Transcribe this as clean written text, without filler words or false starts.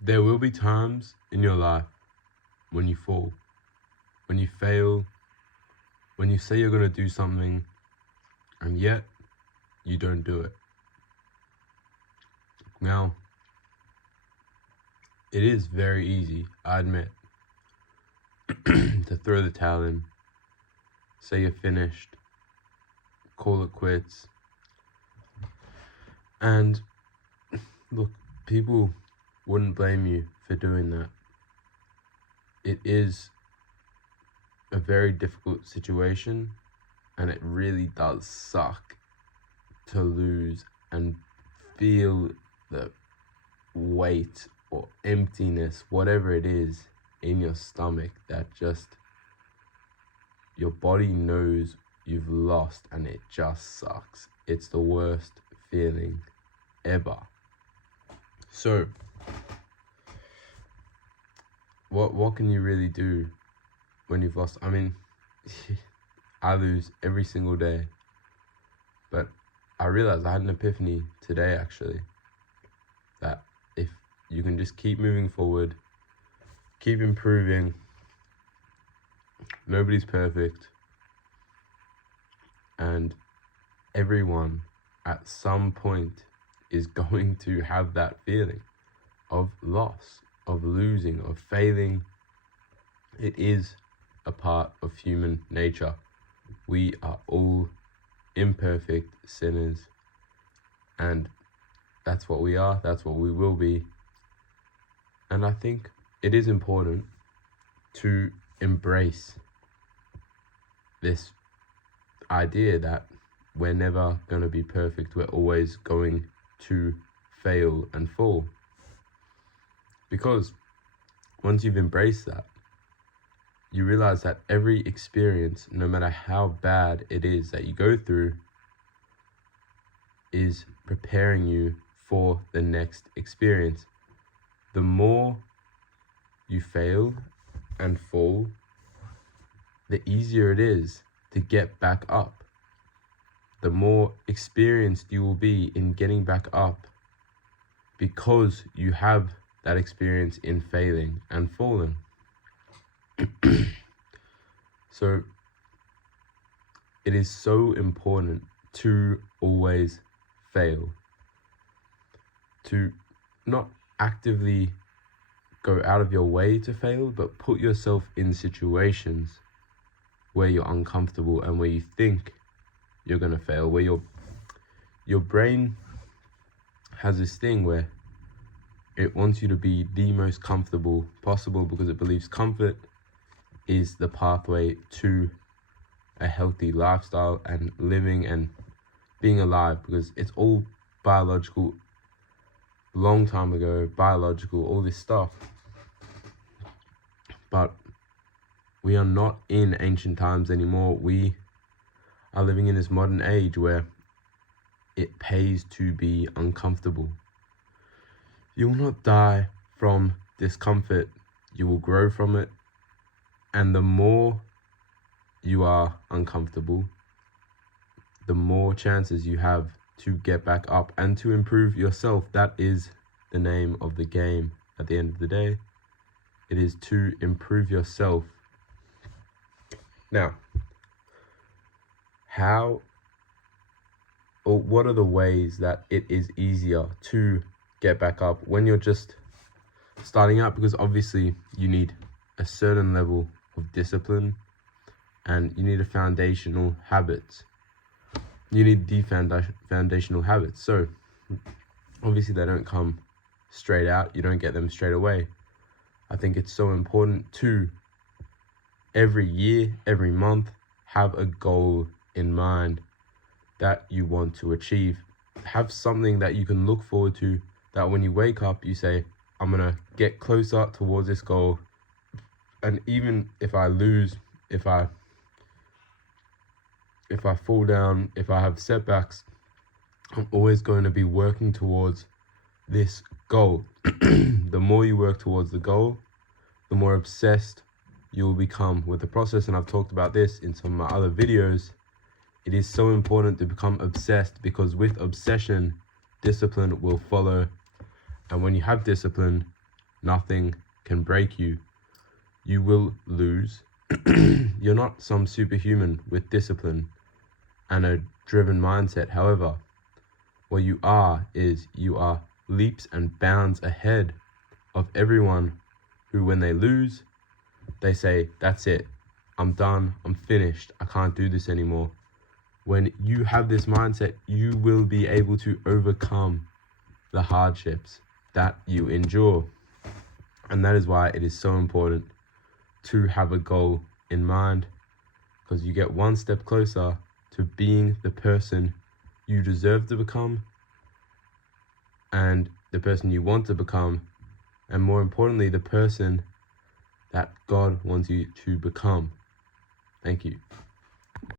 There will be times in your life when you fall, when you fail, when you say you're going to do something and yet you don't do it. Now, it is very easy, I admit, to throw the towel in, say you're finished, call it quits. And look, people wouldn't blame you for doing that. It is a very difficult situation, and it really does suck to lose and feel the weight or emptiness, whatever it is, in your stomach that just your body knows you've lost, and it just sucks. It's the worst feeling ever. So what can you really do when you've lost? I mean, I lose every single day, but I realized I had an epiphany today actually, that if you can just keep moving forward, keep improving, nobody's perfect, and everyone at some point is going to have that feeling of loss, of losing, of failing. It is a part of human nature. We are all imperfect sinners, and that's what we are, that's what we will be. And I think it is important to embrace this idea that we're never going to be perfect. We're always going to fail and fall. Because once you've embraced that, you realize that every experience, no matter how bad it is that you go through, is preparing you for the next experience. The more you fail and fall, the easier it is to get back up. The more experienced you will be in getting back up, because you have that experience in failing and falling. So it is so important to always fail, to not actively go out of your way to fail, but put yourself in situations where you're uncomfortable and where you think you're going to fail, where your brain has this thing where it wants you to be the most comfortable possible, because it believes comfort is the pathway to a healthy lifestyle and living and being alive, because it's all biological, long time ago, biological, all this stuff. But we are not in ancient times anymore. We are living in this modern age where it pays to be uncomfortable. You will not die from discomfort, you will grow from it. And the more you are uncomfortable, the more chances you have to get back up and to improve yourself. That is the name of the game at the end of the day. It is to improve yourself. Now, what are the ways that it is easier to get back up when you're just starting out? Because obviously you need a certain level of discipline, and you need a foundational habits. You need the foundational habits. So obviously they don't come straight out. You don't get them straight away. I think it's so important to every year, every month, have a goal in mind that you want to achieve. Have something that you can look forward to, that when you wake up, you say, I'm going to get closer towards this goal. And even if I lose, if I fall down, if I have setbacks, I'm always going to be working towards this goal. The more you work towards the goal, the more obsessed you will become with the process. And I've talked about this in some of my other videos. It is so important to become obsessed, because with obsession, discipline will follow. And when you have discipline, Nothing can break you. You will lose. You're not some superhuman with discipline and a driven mindset. However, what you are is you are leaps and bounds ahead of everyone who, when they lose, they say, that's it. I'm done. I'm finished. I can't do this anymore. When you have this mindset, you will be able to overcome the hardships that you endure. And that is why it is so important to have a goal in mind, because you get one step closer to being the person you deserve to become and the person you want to become, and more importantly, the person that God wants you to become. Thank you.